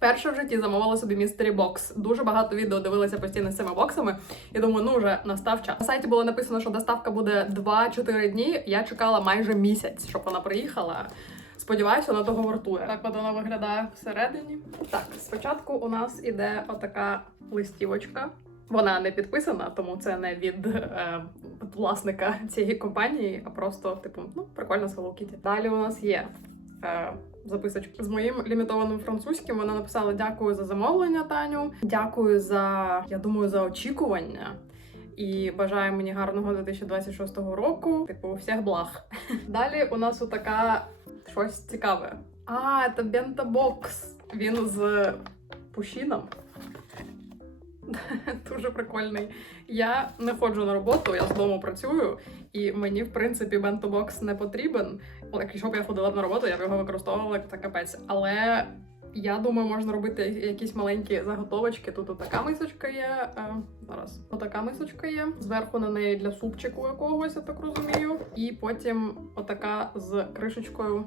Перше в житті замовила собі містері бокс. Дуже багато відео дивилася постійно з цими боксами. І думаю, ну вже настав час. На сайті було написано, що доставка буде 2-4 дні. Я чекала майже місяць, щоб вона приїхала. Сподіваюся, вона того вартує. Так от вона виглядає всередині. Так, спочатку у нас іде отака листівочка. Вона не підписана, тому це не від е, власника цієї компанії, а просто, типу, ну, прикольно з Hello Kitty. Далі у нас є е, записочка з моїм лімітованим французьким. Вона написала: Дякую за замовлення, Таню. Дякую за, я думаю, за очікування. І бажаю мені гарного 2026 року. Типу, всіх благ. Далі у нас отака щось цікаве. А, це бентабокс. Він з пушином. Дуже прикольний. Я не ходжу на роботу, я з дому працюю, і мені, в принципі, бентобокс не потрібен. Якщо б я ходила на роботу, я б його використовувала як капець. Але я думаю, можна робити якісь маленькі заготовочки. Тут отака мисочка є. Е, зараз отака мисочка є. Зверху на неї для супчику якогось, я так розумію. І потім отака з кришечкою.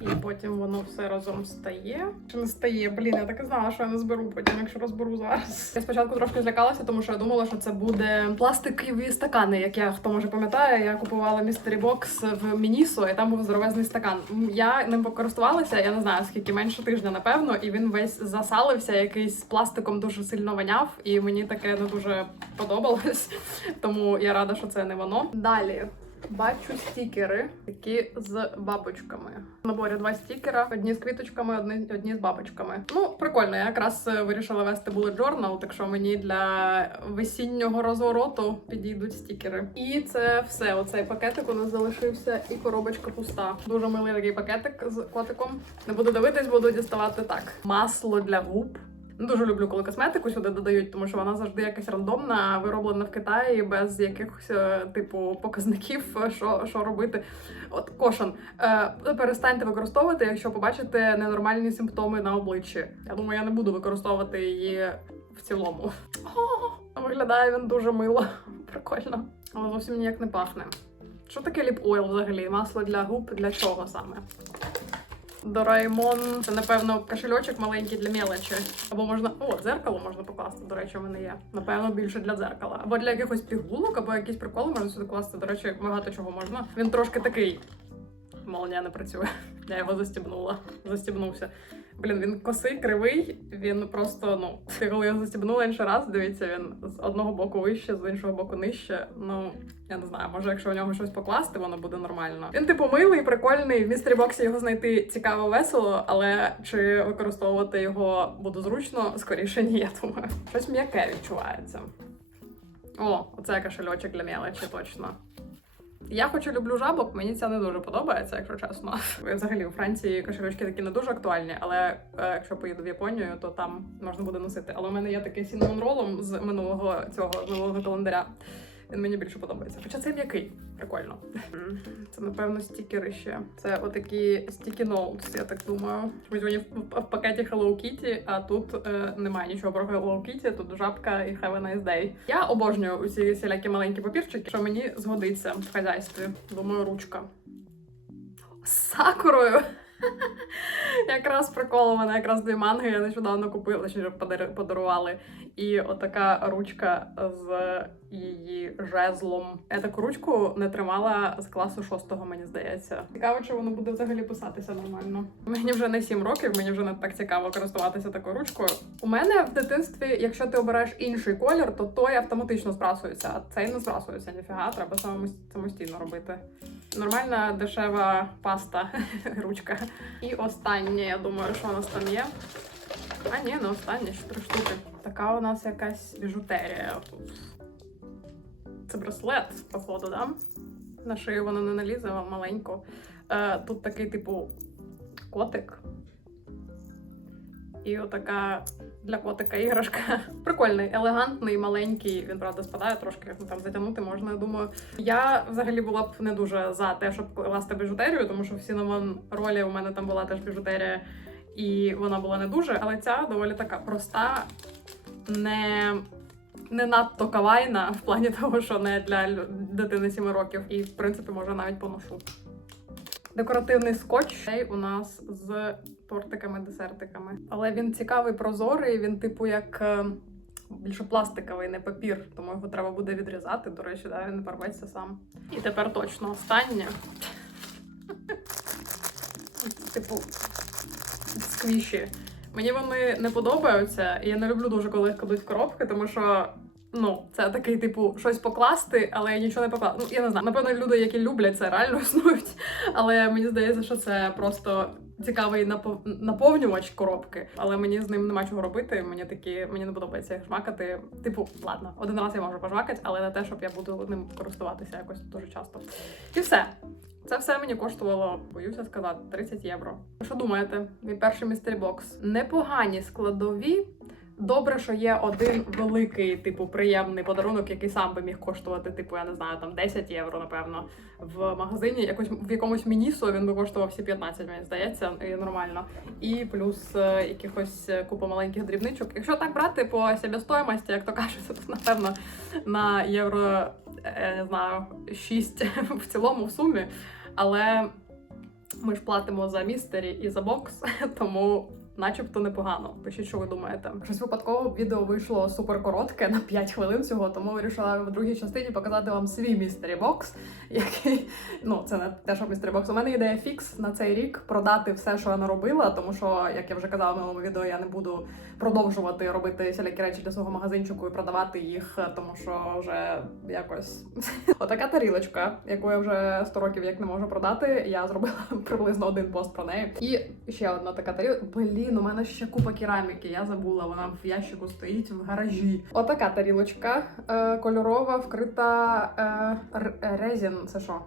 І потім воно все разом стає. Чи не стає? Блін, я так і знала, що я не зберу потім, якщо розберу зараз. Я спочатку трошки злякалася, тому що я думала, що це буде пластикові стакани. Як я хто може пам'ятає, я купувала містері бокс в Мінісо, і там був здоровезний стакан. Я ним покористувалася, я не знаю скільки менше тижня, напевно, і він весь засалився, якийсь пластиком дуже сильно воняв, і мені таке не дуже подобалось. Тому я рада, що це не воно. Далі. Бачу стікери, такі з бабочками. В наборі два стікера, одні з квіточками, одні, одні з бабочками. Ну, прикольно, я якраз е, вирішила вести bullet journal, так що мені для весіннього розвороту підійдуть стікери. І це все. Оцей пакетик у нас залишився, і коробочка пуста. Дуже милий такий пакетик з котиком. Не буду дивитись, буду діставати так. Масло для губ. Дуже люблю, коли косметику сюди додають, тому що вона завжди якась рандомна, вироблена в Китаї без якихось е, типу показників, що, що робити. От кошен, е, перестаньте використовувати, якщо побачите ненормальні симптоми на обличчі. Я думаю, я не буду використовувати її в цілому. О, виглядає він дуже мило, прикольно, але зовсім ніяк не пахне. Що таке ліп ойл взагалі? Масло для губ для чого саме? Дораймон. Це, напевно, кошельочок маленький для мелочі. Або можна. О, дзеркало можна покласти, до речі, в мене є. Напевно, більше для дзеркала. Або для якихось пігулок, або якісь приколи можна сюди класти. До речі, багато чого можна. Він трошки такий. Молния не працює. Я його застібнула. Застібнувся. Блін, він косий, кривий. Він просто, ну, коли його застібнула інший раз, дивіться, він з одного боку вище, з іншого боку нижче. Ну, я не знаю, може, якщо в нього щось покласти, воно буде нормально. Він типу милий, прикольний. В містері боксі його знайти цікаво, весело, але чи використовувати його буде зручно, скоріше ні, я думаю. Щось м'яке відчувається. О, оце кошельочок для мелочі, точно. Я хоч і люблю жабок, мені це не дуже подобається, якщо чесно. Взагалі у Франції кошелечки такі не дуже актуальні, але е, якщо поїду в Японію, то там можна буде носити. Але у мене є такий сінемон ролом з минулого цього минулого календаря. Він мені більше подобається. Хоча це м'який, прикольно. Це напевно стікери ще. Це отакі стікі ноутс, я так думаю. Чомусь вони в, пакеті Hello Kitty, а тут е, немає нічого про Hello Kitty, тут жабка і Have a nice day. Я обожнюю усі всілякі маленькі папірчики, що мені згодиться в хазяйстві. Думаю, ручка. З сакурою. Якраз прикол, у мене якраз дві манги я нещодавно купила, подар- подарували. І отака ручка з її жезлом. Я таку ручку не тримала з класу шостого, мені здається. Цікаво, чи воно буде взагалі писатися нормально. Мені вже не 7 років, мені вже не так цікаво користуватися такою ручкою. У мене в дитинстві, якщо ти обираєш інший колір, то той автоматично збрасується, а цей не збрасується ніфіга, треба самостійно робити. Нормальна дешева паста, ручка. І останнє, я думаю, що у нас там є. А ні, не останнє, ще три штуки. Така у нас якась біжутерія. Це браслет, походу, да? На шию воно не налізе, маленько. Е, тут такий, типу, котик. І отака для котика іграшка. Прикольний, елегантний, маленький. Він правда спадає трошки, ну там затягнути можна. Я думаю. Я взагалі була б не дуже за те, щоб класти біжутерію, тому що в Cinnamon ролі у мене там була теж біжутерія, і вона була не дуже. Але ця доволі така проста, не. Не надто кавайна в плані того, що не для дитини 7 років, і в принципі може навіть поношу. Декоративний скотч Цей у нас з тортиками, десертиками. Але він цікавий, прозорий, він, типу, як. е, Більше пластиковий, не папір, тому його треба буде відрізати. До речі, да, він не порветься сам. І тепер точно останнє. Типу, сквіші. Мені вони не подобаються, і я не люблю дуже, коли їх кладуть в коробки, тому що. Ну, це такий, типу, щось покласти, але нічого не покласти. Ну, я не знаю. Напевно, люди, які люблять це, реально існують. Але мені здається, що це просто цікавий напов... наповнювач коробки. Але мені з ним нема чого робити. Мені такі мені не подобається жмакати. Типу, ладно, один раз я можу пожмакати, але не те, щоб я буду ним користуватися якось дуже часто. І все. Це все мені коштувало, боюся сказати, 30 євро. Що думаєте? Мій перший містері бокс. Непогані складові. Добре, що є один великий, типу, приємний подарунок, який сам би міг коштувати, типу, я не знаю, там 10 євро, напевно, в магазині. Якось в якомусь мінісо він би коштував всі 15, мені здається, і нормально. І плюс е, якихось е, купа маленьких дрібничок. Якщо так брати по себестоїмості, як то кажуть, то напевно на євро, е, я не знаю, 6 в цілому в сумі. Але ми ж платимо за містері і за бокс, тому начебто непогано. Пишіть, що ви думаєте. Щось випадково відео вийшло супер коротке на 5 хвилин всього, тому вирішила в другій частині показати вам свій містері бокс, який ну це не те, що містері бокс. У мене ідея фікс на цей рік продати все, що я наробила, тому що, як я вже казала в минулому відео, я не буду продовжувати робити всілякі речі для свого магазинчику і продавати їх, тому що вже якось отака тарілочка, яку я вже 100 років як не можу продати. Я зробила приблизно один пост про неї. І ще одна така тарілка. Блін, у мене ще купа кераміки. Я забула, вона в ящику стоїть в гаражі. Отака тарілочка е, кольорова, вкрита е, резін. Це що?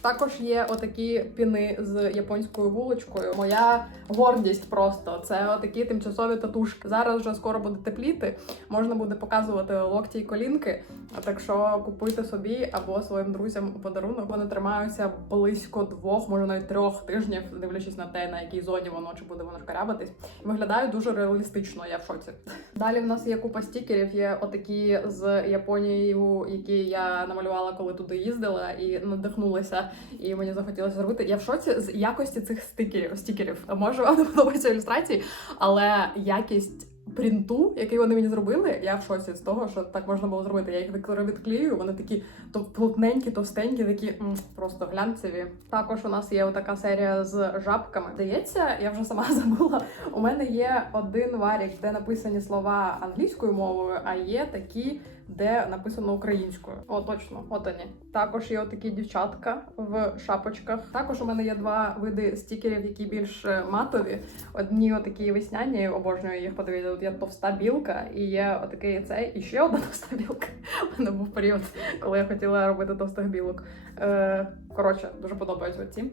Також є отакі піни з японською вуличкою. Моя гордість просто це отакі тимчасові татушки. Зараз вже скоро буде тепліти. Можна буде показувати локті і колінки. А так що купуйте собі або своїм друзям у подарунок. Вони тримаються близько двох, може навіть трьох тижнів, дивлячись на те, на якій зоні воно чи буде воно шкарябатись. Виглядає дуже реалістично. Я в шоці. Далі в нас є купа стікерів. Є отакі з Японією, які я намалювала, коли туди їздила, і надихнулася. І мені захотілося зробити. Я в шоці з якості цих стикерів. Стікерів. Може, вам не подобаються ілюстрації, але якість. Принту, який вони мені зробили, я в шоці з того, що так можна було зробити. Я їх відклею- вони такі то плотненькі, товстенькі, такі м, просто глянцеві. Також у нас є така серія з жабками. Здається, я вже сама забула. У мене є один варік, де написані слова англійською мовою, а є такі, де написано українською. О, точно, от вони. Також є отакі дівчатка в шапочках. Також у мене є два види стікерів, які більш е, матові. Одні отакі весняні, обожнюю їх подивитися. Тут є товста білка, і є отакий цей, і ще одна товста білка. У мене був період, коли я хотіла робити товстих білок. Е, коротше, дуже подобаються ці.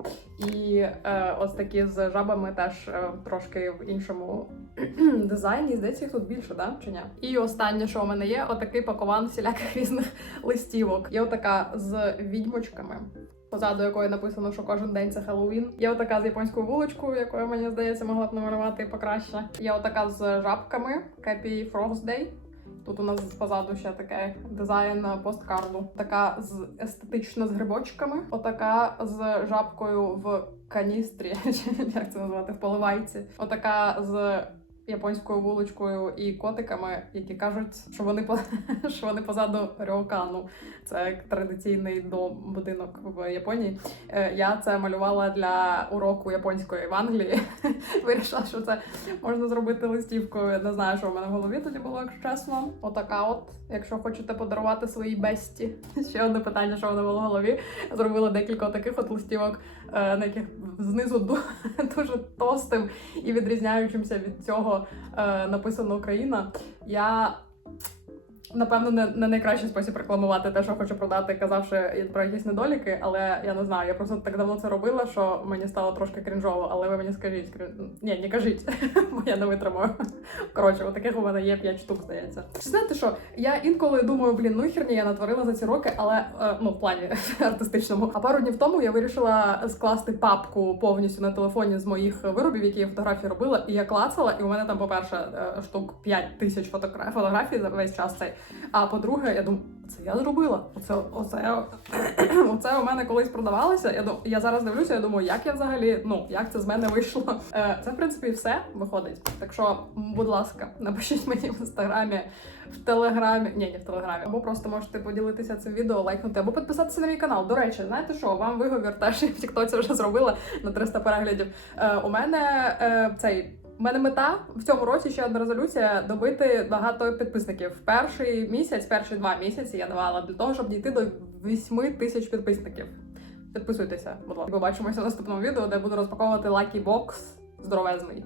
І е, ось такі з жабами теж е, трошки в іншому дизайні. Здається, їх тут більше, да? Чи ні? І останнє, що у мене є, отакий пакован всіляких різних листівок. Є отака з відьмочками. Позаду якої написано, що кожен день це Хеллоуін. Є отака з японською вуличкою, якою мені здається, могла б намалювати покраще. Є отака з жабками Happy Frogs Day. Тут у нас позаду ще таке дизайн посткарду. Така з естетично з грибочками. Отака з жабкою в каністрі. Як це назвати? В поливайці. Отака з японською вуличкою і котиками, які кажуть, що вони по що вони позаду рьокану. Це традиційний дом будинок в Японії. Е, Я це малювала для уроку японської в Англії. Вирішила, що це можна зробити листівкою. Не знаю, що в мене в голові тоді було, якщо чесно. Отака, от, якщо хочете подарувати своїй бесті. Ще одне питання, що в мене було в голові. Зробила декілька таких от листівок, на яких знизу дуже товстим і відрізняючимся від цього е, написано Україна. Я Напевно, не, не найкращий спосіб рекламувати те, що хочу продати, казавши про якісь недоліки, але я не знаю. Я просто так давно це робила, що мені стало трошки крінжово, але ви мені скажіть, ні, не кажіть, бо я не витримаю. Коротше, от таких у мене є 5 штук, здається. Чи знаєте що? Я інколи думаю, блін, ну херні я натворила за ці роки, але е, ну в плані артистичному. А пару днів тому я вирішила скласти папку повністю на телефоні з моїх виробів, які я фотографії робила, і я клацала, і у мене там, по-перше, е, штук 5 тисяч фотогра- фотографій за весь час цей. А по-друге, я думаю, це я зробила. Оце, оце, оце у мене колись продавалося. Я дум, я зараз дивлюся, я думаю, як я взагалі, ну як це з мене вийшло. Е, це в принципі все виходить. Так що, будь ласка, напишіть мені в інстаграмі, в телеграмі, ні, не в телеграмі, або просто можете поділитися цим відео, лайкнути, або підписатися на мій канал. До речі, знаєте що? Вам виговір теж я в Тіктоці вже зробила на 300 переглядів. Е, у мене е, цей. У мене мета в цьому році ще одна резолюція добити багато підписників. Перший місяць, перші два місяці я давала для того, щоб дійти до 8 тисяч підписників. Підписуйтеся, будь ласка. Побачимося в наступному відео, де буду розпаковувати лакі бокс здоровезний.